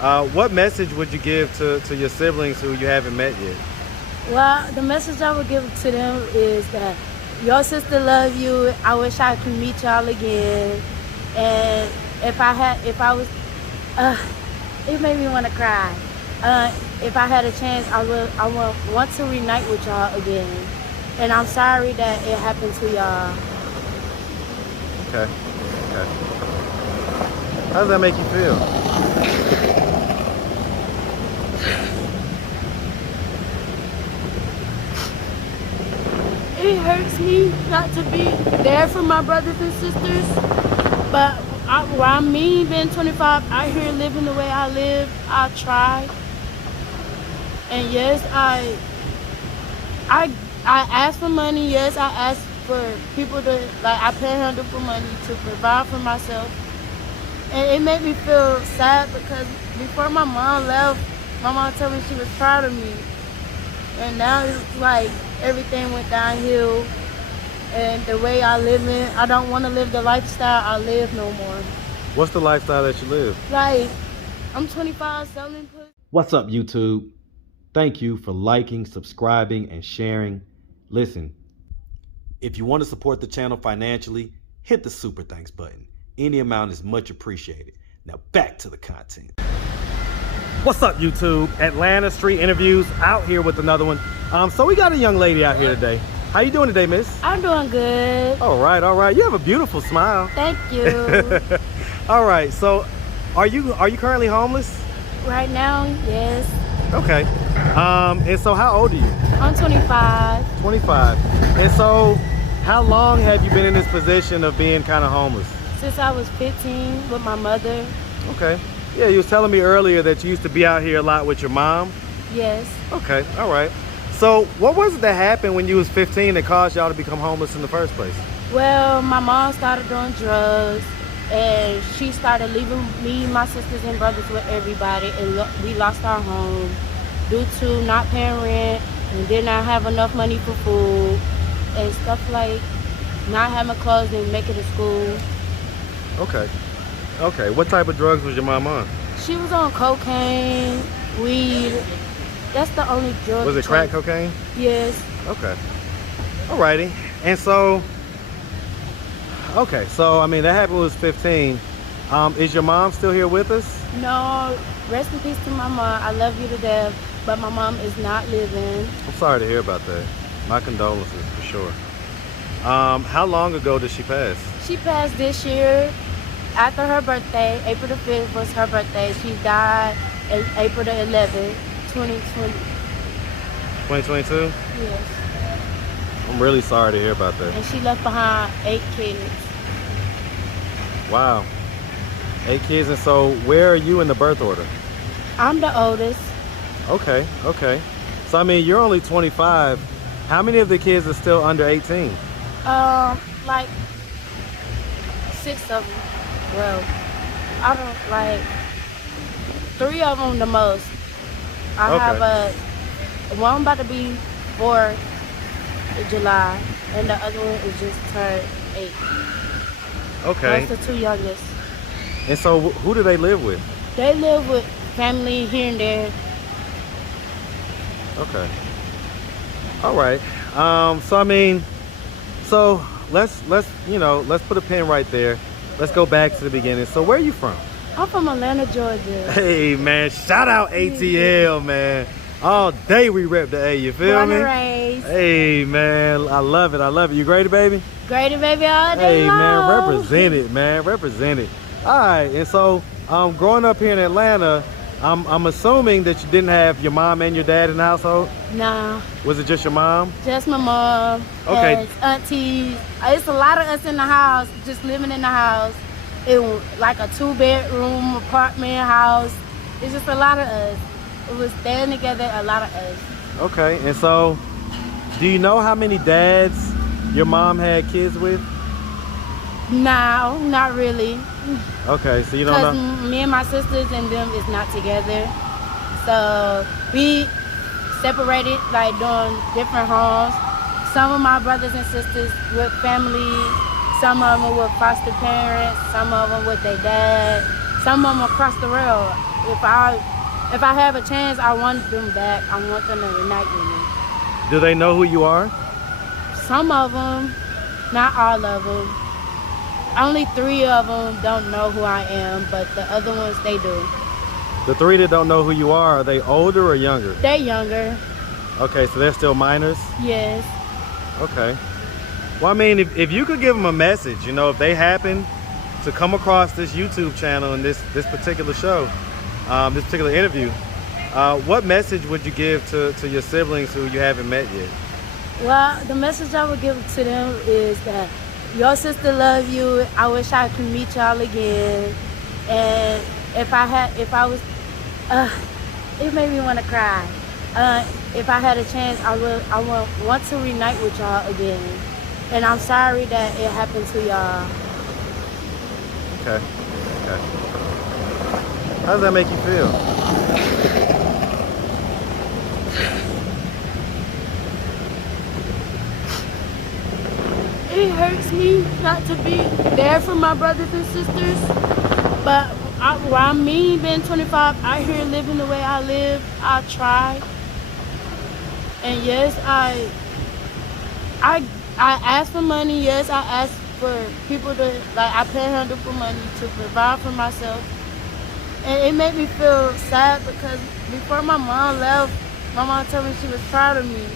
What message would you give to your siblings who you haven't met yet? Well, the message I would give to them is that your sister love you. I wish I could meet y'all again. And if I was, it made me want to cry. If I had a chance, I would want to reunite with y'all again. And I'm sorry that it happened to y'all. Okay. Okay. How does that make you feel? It hurts me not to be there for my brothers and sisters, but while me being 25 out here living the way I live, I try. And yes, I ask for money. Yes, I ask for people to, like, I panhandle for money to provide for myself. And it made me feel sad because before my mom left, my mom told me she was proud of me. And now it's like everything went downhill. And the way I live in, I don't want to live the lifestyle I live no more. What's the lifestyle that you live? Like, I'm 25 selling pussy. What's up, YouTube? Thank you for liking, subscribing, and sharing. Listen, if you want to support the channel financially, hit the super thanks button. Any amount is much appreciated. Now back to the content. What's up, YouTube? Atlanta Street Interviews out here with another one. So we got a young lady out here today. How you doing today, miss? I'm doing good. All right, all right. You have a beautiful smile. Thank you. All right, so are you currently homeless? Right now, yes. Okay. And so how old are you? I'm 25. 25. And so how long have you been in this position of being kind of homeless? Since I was 15 with my mother. Okay. Yeah, you was telling me earlier that you used to be out here a lot with your mom. Yes. Okay, all right. So what was it that happened when you was 15 that caused y'all to become homeless in the first place? Well, my mom started doing drugs, and she started leaving me, my sisters and brothers with everybody, and we lost our home due to not paying rent and did not have enough money for food and stuff, like not having clothes and make it to school. Okay. Okay, what type of drugs was your mom on? She was on cocaine, weed. That's the only drug. Was it crack cocaine? Yes. Okay. Alrighty. And so, okay, so I mean that happened when you was 15. Is your mom still here with us? No, rest in peace to my mom. I love you to death, but my mom is not living. I'm sorry to hear about that. My condolences for sure. How long ago did she pass? She passed this year after her birthday. April the 5th was her birthday. She died April the 11th, 2020. 2022? Yes. I'm really sorry to hear about that. And she left behind 8 kids. Wow. 8 kids. And so where are you in the birth order? I'm the oldest. Okay, okay. So I mean, you're only 25. How many of the kids are still under 18? Like 6 of them. Well, I don't, like 3 of them the most. I Okay. have one about to be 4 in July, and the other one is just turned 8. Okay. That's the 2 youngest. And so who do they live with? They live with family here and there. Okay. All right. So I mean, so let's put a pin right there. Let's go back to the beginning. So where are you from? I'm from Atlanta, Georgia. Hey man, shout out ATL, man. All day we rep the A, you feel Born me? and raised. Hey man, I love it, I love it. You Grady, baby? Grady, baby, all day Hey long. man, represent it, man, represent it. All right, and so growing up here in Atlanta, I'm assuming that you didn't have your mom and your dad in the household? Nah, Was it just your mom? just my mom. Okay. And aunties. It's a lot of us in the house, just living in the house. It was like a 2-bedroom apartment house. It's just a lot of us. It was staying together, a lot of us. Okay, and so do you know how many dads your mom had kids with? No, not really. Okay, so you don't Because know? me and my sisters and them is not together. So we separated, like doing different homes. Some of my brothers and sisters with family, some of them with foster parents, some of them with their dad, some of them across the world. if I have a chance, I want them back. I want them to reunite with me. Do they know who you are? Some of them, not all of them. Only 3 of them don't know who I am, but the other ones, they do. The 3 that don't know who you are they older or younger? They're younger. Okay, so they're still minors? Yes. Okay. Well, I mean, if you could give them a message, you know, if they happen to come across this YouTube channel and this particular show, this particular interview, what message would you give to your siblings who you haven't met yet? Well, the message I would give to them is that your sister loves you. I wish I could meet y'all again. And if I was, it made me want to cry. If I had a chance, I would want to reunite with y'all again. And I'm sorry that it happened to y'all. Okay. Okay. How does that make you feel? It hurts me not to be there for my brothers and sisters, but while me being 25 out here living the way I live, I try. And yes, I ask for money. Yes, I ask for people to, like, I panhandle for money to provide for myself. And it made me feel sad because before my mom left, my mom told me she was proud of me.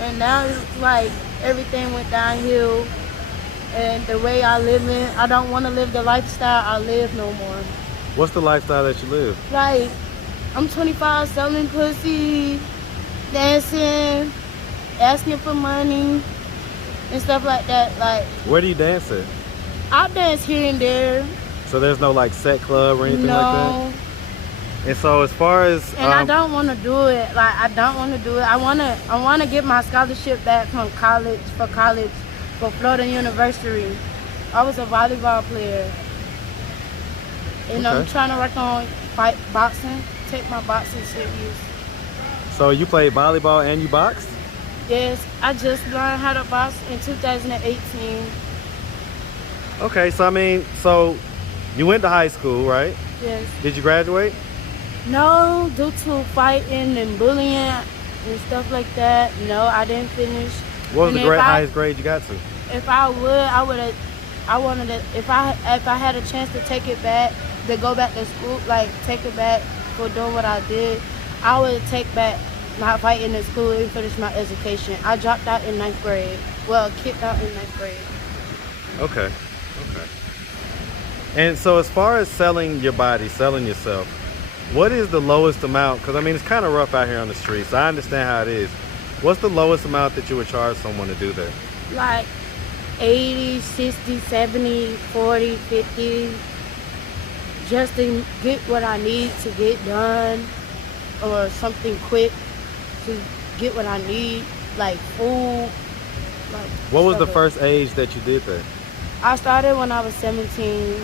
And now it's like everything went downhill. And the way I live in, I don't want to live the lifestyle I live no more. What's the lifestyle that you live? Like, I'm 25, selling pussy, dancing, asking for money, and stuff like that. Like, Where do you dance at? I dance here and there. So there's no like set club or anything like No. that? And so as far as And I don't want to do it. Like, I don't want to do it. I want to get my scholarship back from college for Florida University. I was a volleyball player. And I'm Okay. trying to work on boxing, take my boxing serious. So you played volleyball and you boxed? Yes, I just learned how to box in 2018. Okay, so I mean, so you went to high school, right? Yes. Did you graduate? No, due to fighting and bullying and stuff like that, no, I didn't finish. What was And the if highest grade you got to? If I wanted to, if I had a chance to take it back, to go back to school, like take it back for doing what I did, I would take back not fighting in school and finish my education. I dropped out in 9th grade. Well, kicked out in 9th grade. Okay, okay. And so as far as selling your body, selling yourself, what is the lowest amount? Because I mean, it's kind of rough out here on the streets. So I understand how it is. What's the lowest amount that you would charge someone to do that? Like 80, 60, 70, 40, 50, just to get what I need to get done, or something quick to get what I need, like food. Like, What was the stuff like- first age that you did that? I started when I was 17.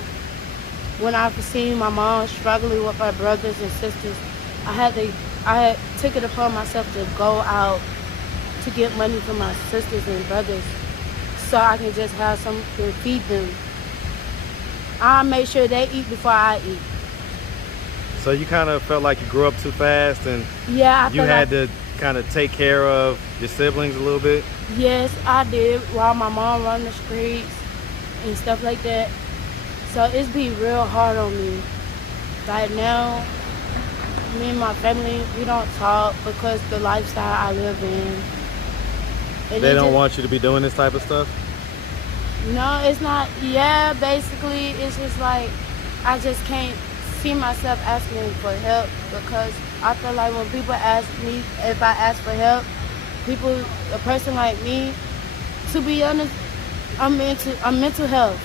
When I seen my mom struggling with my brothers and sisters, I had took it upon myself to go out to get money for my sisters and brothers, so I can just have something to feed them. I make sure they eat before I eat. So you kind of felt like you grew up too fast and Yeah, I you feel had like, to kind of take care of your siblings a little bit? yes, I did, while my mom run the streets and stuff like that. So it's be real hard on me. Right now, me and my family, we don't talk because the lifestyle I live in. And They it don't just- want you to be doing this type of stuff? No, it's not. Yeah, basically, it's just like I just can't see myself asking for help, because I feel like when people ask me if I ask for help, a person like me, to be honest, I'm mental health.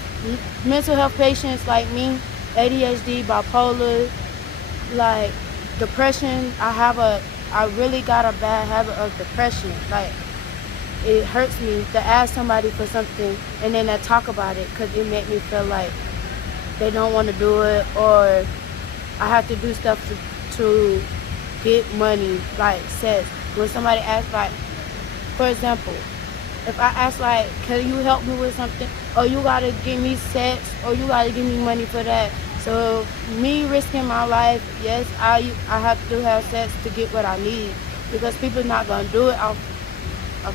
Mental health patients like me, ADHD, bipolar, like depression. I really got a bad habit of depression. Like, it hurts me to ask somebody for something and then they talk about it, because it make me feel like they don't want to do it, or I have to do stuff to get money, like sex. When somebody asks, like, for example, if I ask, like, can you help me with something, or you gotta give me sex, or you gotta give me money for that, So me risking my life, yes, I have to have sex to get what I need, because people not gonna do it off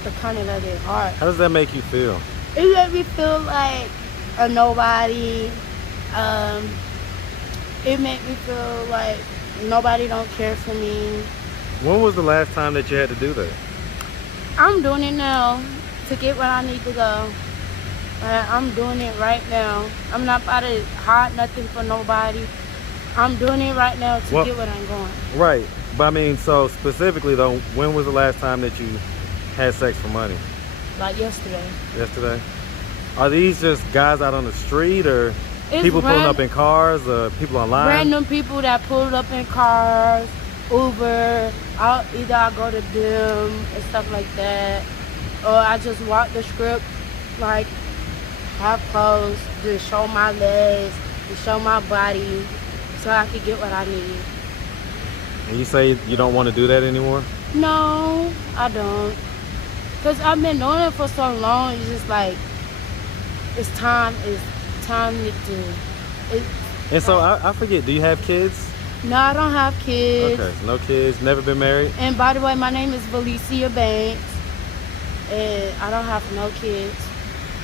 the kind of their heart. How does that make you feel? It made me feel like a nobody. Um, it made me feel like nobody don't care for me. When was the last time that you had to do that? I'm doing it now to get where I need to go. I'm doing it right now. I'm not about to hide nothing for nobody. I'm doing it right now to get what I'm going. Right. But I mean, so specifically though, when was the last time that you had sex for money? Like yesterday. Yesterday? Are these just guys out on the street, or It's people pulling up in cars, or people online? Random people that pulled up in cars, Uber. Either I go to them and stuff like that, or I just walk the strip, like half clothes, to show my legs, to show my body, so I can get what I need. And you say you don't want to do that anymore? No, I don't. Because I've been doing it for so long, it's just like, it's time to do. And so I forget, do you have kids? No, I don't have kids. Okay, so no kids, never been married? And by the way, my name is Velicia Banks, and I don't have no kids.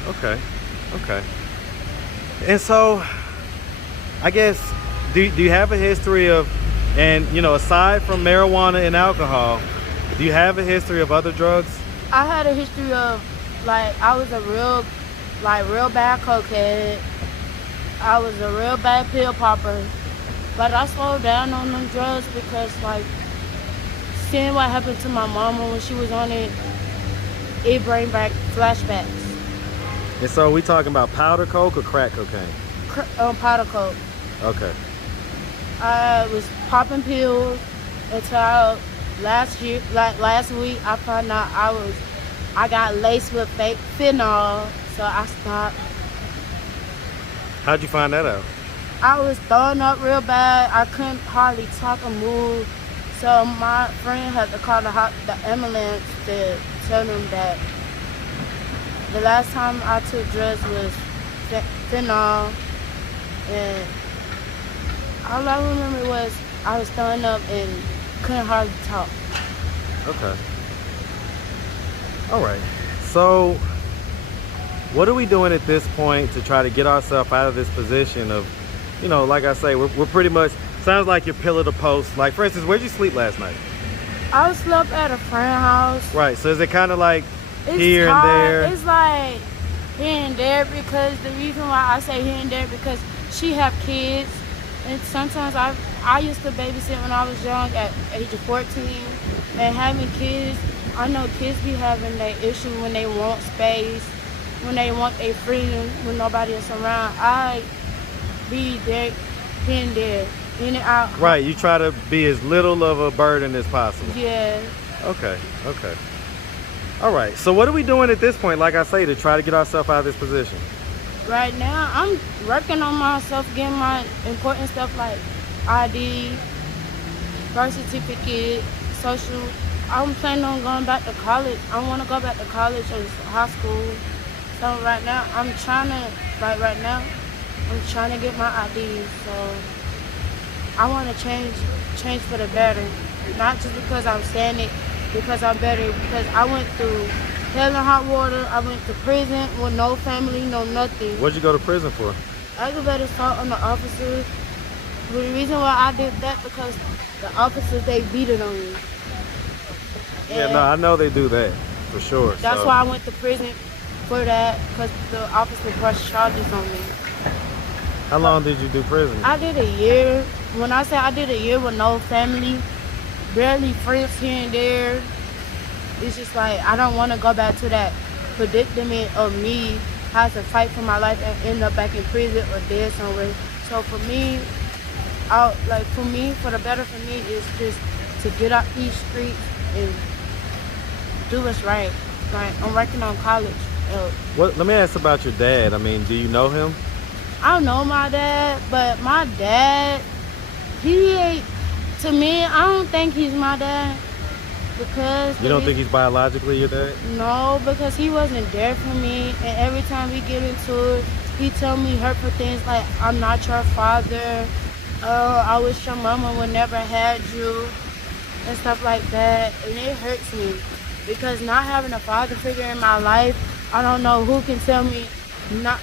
Okay, okay. And so, I guess, do you have a history of, and you know, aside from marijuana and alcohol, do you have a history of other drugs? I had a history of, like, I was a real bad cokehead. I was a real bad pill popper. But I slowed down on them drugs because, like, seeing what happened to my mama when she was on it, it bring back flashbacks. And so we talking about powder coke or crack cocaine? Powder coke. Okay. I was popping pills until last week I found out I got laced with fake fentanyl, so I stopped. How'd you find that out? I was throwing up real bad. I couldn't hardly talk or move. So my friend had to call the ambulance to tell them that the last time I took drugs was fentanyl, and all I remember was I was throwing up and couldn't hardly talk. Okay. All right. So what are we doing at this point to try to get ourselves out of this position of, you know, like I say, we're pretty much, sounds like you're pillar to post. Like, for instance, where'd you sleep last night? I slept at a friend's house. Right, so is it kind of like It's here hard. and there? It's like here and there, because the reason why I say here and there, because she have kids, and sometimes I used to babysit when I was young at age of 14, and having kids, I know kids be having their issue when they want space, when they want their freedom, when nobody is around. I be there, here and there, in and out. Right, you try to be as little of a burden as possible. Yeah. Okay, okay. All right, so what are we doing at this point, like I say, to try to get ourselves out of this position? Right now, I'm working on myself, getting my important stuff like ID, birth certificate, social. I'm planning on going back to college. I want to go back to college or high school. So right now, I'm trying to get my ID. So I want to change for the better. Not just because I'm saying it, because I'm better. Because I went through hell and hot water. I went to prison with no family, no nothing. What'd you go to prison for? Aggravated assault on the officers. But the reason why I did that, because the officers, they beat it on me. Yeah, no, I know they do that, for sure. That's why I went to prison for that, because the officer pressed charges on me. How long did you do prison? I did a year. When I say I did a year with no family, barely friends here and there, it's just like I don't want to go back to that predicament of me having to fight for my life and end up back in prison or dead somewhere. So for me, for the better for me is just to get out these streets and do what's right. Like, I'm working on college. Let me ask about your dad. I mean, do you know him? I don't know my dad, but my dad, to me, I don't think he's my dad. Because you don't think he's biologically your dad? No, because he wasn't there for me, and every time we get into it, He tell me hurtful things like, I'm not your father. I wish your mama would never had you and stuff like that. And it hurts me because not having a father figure in my life, I don't know who can tell me not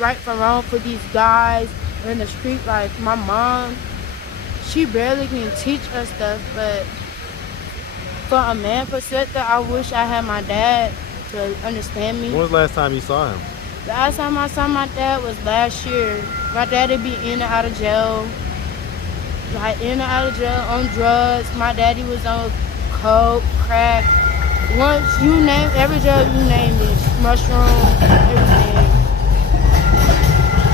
right from wrong for these guys in the street. Like my mom, she barely can teach us stuff, but for a man perspective, I wish I had my dad to understand me. When was the last time you saw him? Last time I saw my dad was last year. My dad'd be in and out of jail. Like in and out of jail on drugs. My daddy was on coke, crack. Once you name every drug you name it, mushroom, everything.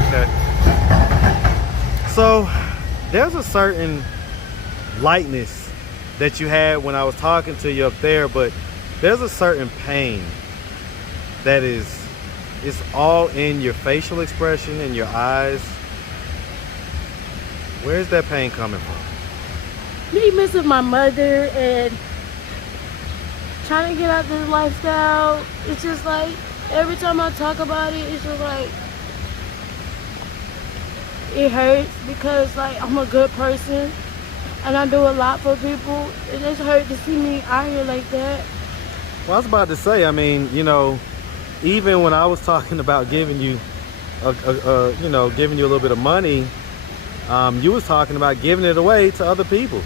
Okay. So there's a certain lightness that you had when I was talking to you up there, but there's a certain pain that is all in your facial expression, in your eyes. Where's that pain coming from? Me missing my mother and trying to get out this lifestyle. It's just like every time I talk about it, it's just like it hurts because like I'm a good person and I do a lot for people. It just hurts to see me out here like that. Well, I was about to say, I mean, you know, even when I was talking about giving you, giving you a little bit of money, you was talking about giving it away to other people.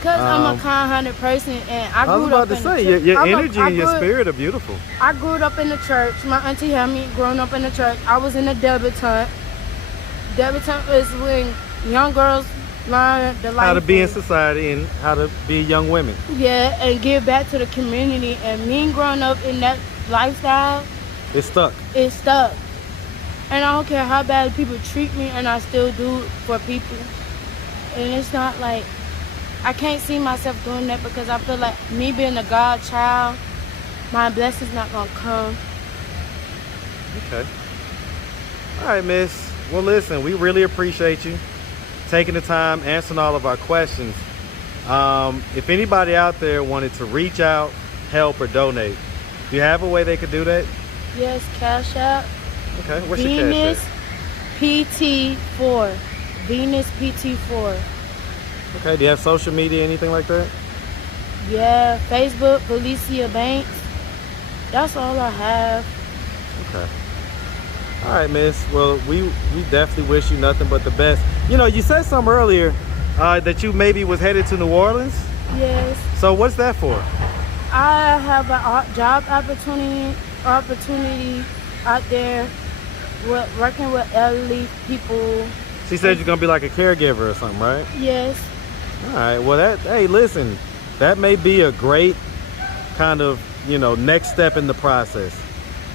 Cause I'm a kind-hearted person, and I was grew about up to in say, the church. your energy and your spirit are beautiful. I grew up in the church. My auntie had me growing up in the church. I was in the debutante. Debutante is when young girls learn the life. How to be in society and how to be young women. Yeah, and give back to the community. And me growing up in that lifestyle, it's stuck. It's stuck. And I don't care how bad people treat me, and I still do it for people. And it's not like, I can't see myself doing that because I feel like me being a God child, my blessing's not gonna come. Okay. All right, miss. Well, listen, we really appreciate you taking the time, answering all of our questions. If anybody out there wanted to reach out, help, or donate, do you have a way they could do that? Yes, Cash App. Okay, what's your Cash App? PT4. Venus PT4. Okay, do you have social media, anything like that? Yeah, Facebook, Velicia Banks. That's all I have. Okay. All right, miss. Well, we definitely wish you nothing but the best. You know, you said something earlier that you maybe was headed to New Orleans. Yes. So what's that for? I have a job opportunity out there working with elderly people. She said you're gonna be like a caregiver or something, right? Yes. All right. Well, hey, listen, that may be a great kind of, next step in the process.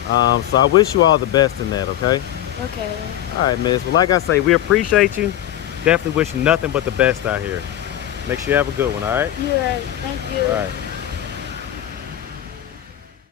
So I wish you all the best in that, okay? Okay. All right, miss. Well, like I say, we appreciate you. Definitely wish you nothing but the best out here. Make sure you have a good one, all right? You're right. Thank you. All right.